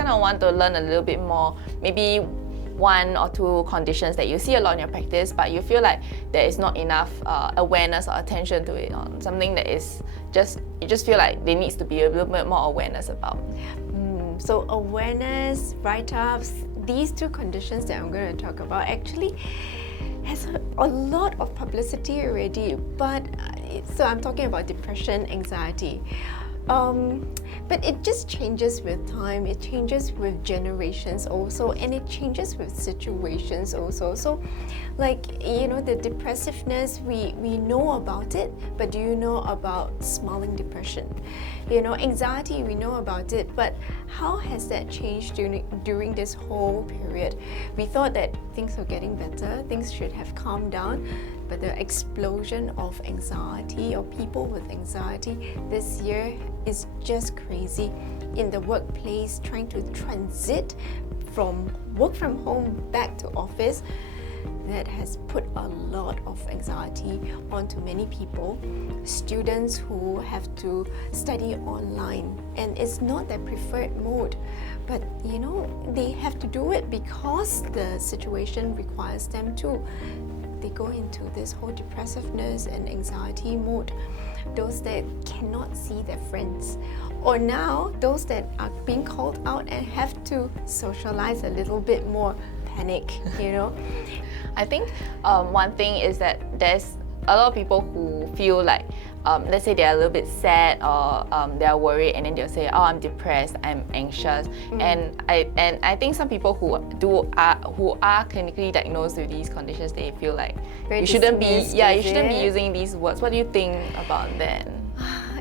kind of want to learn a little bit more, maybe one or two conditions that you see a lot in your practice, but you feel like there is not enough awareness or attention to it, on something that is you just feel like there needs to be a little bit more awareness about. So awareness, write-ups, these two conditions that I'm going to talk about actually has a lot of publicity already, but so I'm talking about depression, anxiety. But it just changes with time, it changes with generations also, and it changes with situations also. So like, the depressiveness, we know about it, but do you know about smiling depression? Anxiety, we know about it, but how has that changed during this whole period? We thought that things were getting better, things should have calmed down, but the explosion of anxiety or people with anxiety this year is just crazy. In the workplace, trying to transit from work from home back to office, that has put a lot of anxiety onto many people. Students who have to study online, and it's not their preferred mode, but they have to do it because the situation requires them to. They go into this whole depressiveness and anxiety mode. Those that cannot see their friends, or now those that are being called out and have to socialize a little bit more, panic. I think one thing is that there's a lot of people who feel like, let's say they're a little bit sad or they're worried, and then they'll say, "Oh, I'm depressed, I'm anxious." And I think some people who are clinically diagnosed with these conditions, they feel like you shouldn't be using these words. What do you think about that?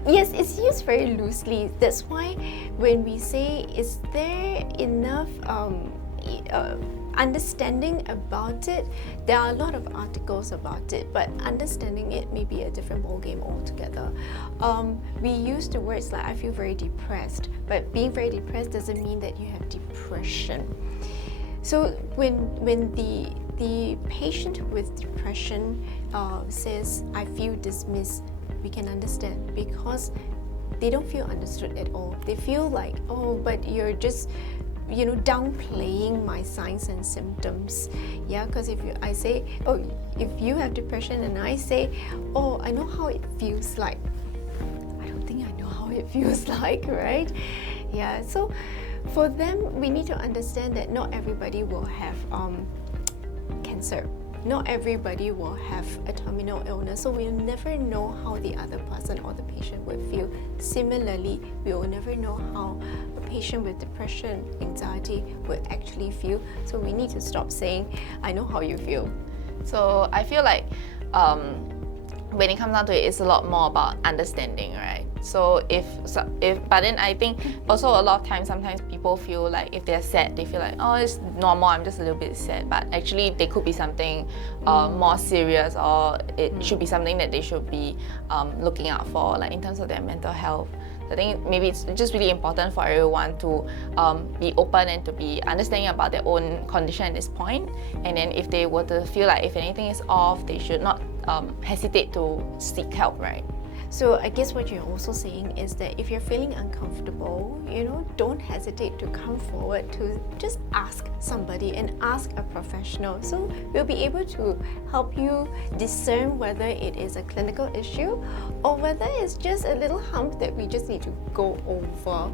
Yes, it's used very loosely. That's why when we say, is there enough understanding about it, there are a lot of articles about it, but understanding it may be a different ballgame altogether. We use the words like, I feel very depressed, but being very depressed doesn't mean that you have depression. So when the patient with depression says, I feel dismissed, we can understand, because they don't feel understood at all. They feel like, oh, but you're just downplaying my signs and symptoms. Yeah, because I say, oh, if you have depression, and I say, oh, I know how it feels like. I don't think I know how it feels like, right? Yeah, so for them, we need to understand that not everybody will have cancer. Not everybody will have a terminal illness, so we'll never know how the other person or the patient will feel. Similarly, we will never know how a patient with depression, anxiety will actually feel. So we need to stop saying, I know how you feel. So I feel like when it comes down to it, it's a lot more about understanding, right? So but then I think also a lot of times, sometimes people feel like if they're sad, they feel like, oh, it's normal, I'm just a little bit sad. But actually, there could be something more serious, or it should be something that they should be looking out for, like in terms of their mental health. I think maybe it's just really important for everyone to be open and to be understanding about their own condition at this point. And then if they were to feel like if anything is off, they should not hesitate to seek help, right? So I guess what you're also saying is that if you're feeling uncomfortable, don't hesitate to come forward to just ask somebody and ask a professional. So we'll be able to help you discern whether it is a clinical issue or whether it's just a little hump that we just need to go over.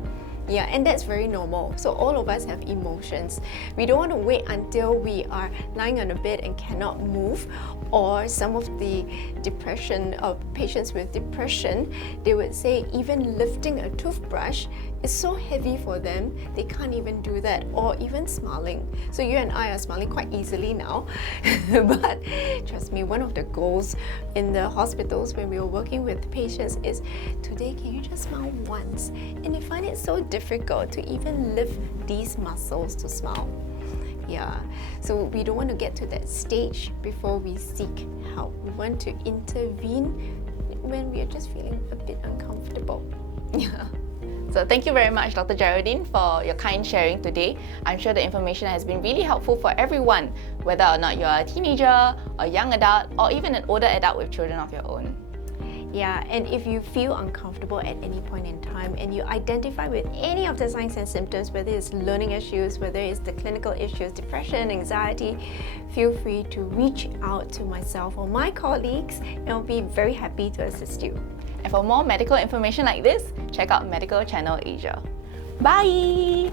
Yeah, and that's very normal. So all of us have emotions. We don't want to wait until we are lying on a bed and cannot move, or some of the depression of patients with depression, they would say even lifting a toothbrush is so heavy for them, they can't even do that, or even smiling. So you and I are smiling quite easily now, but trust me, one of the goals in the hospitals when we were working with patients is, today can you just smile once? And they find it so difficult to even lift these muscles to smile. Yeah, so we don't want to get to that stage before we seek help. We want to intervene when we are just feeling a bit uncomfortable. Yeah. So thank you very much, Dr. Geraldine, for your kind sharing today. I'm sure the information has been really helpful for everyone, whether or not you're a teenager, a young adult, or even an older adult with children of your own. Yeah, and if you feel uncomfortable at any point in time and you identify with any of the signs and symptoms, whether it's learning issues, whether it's the clinical issues, depression, anxiety, feel free to reach out to myself or my colleagues, and I'll be very happy to assist you. And for more medical information like this, check out Medical Channel Asia. Bye!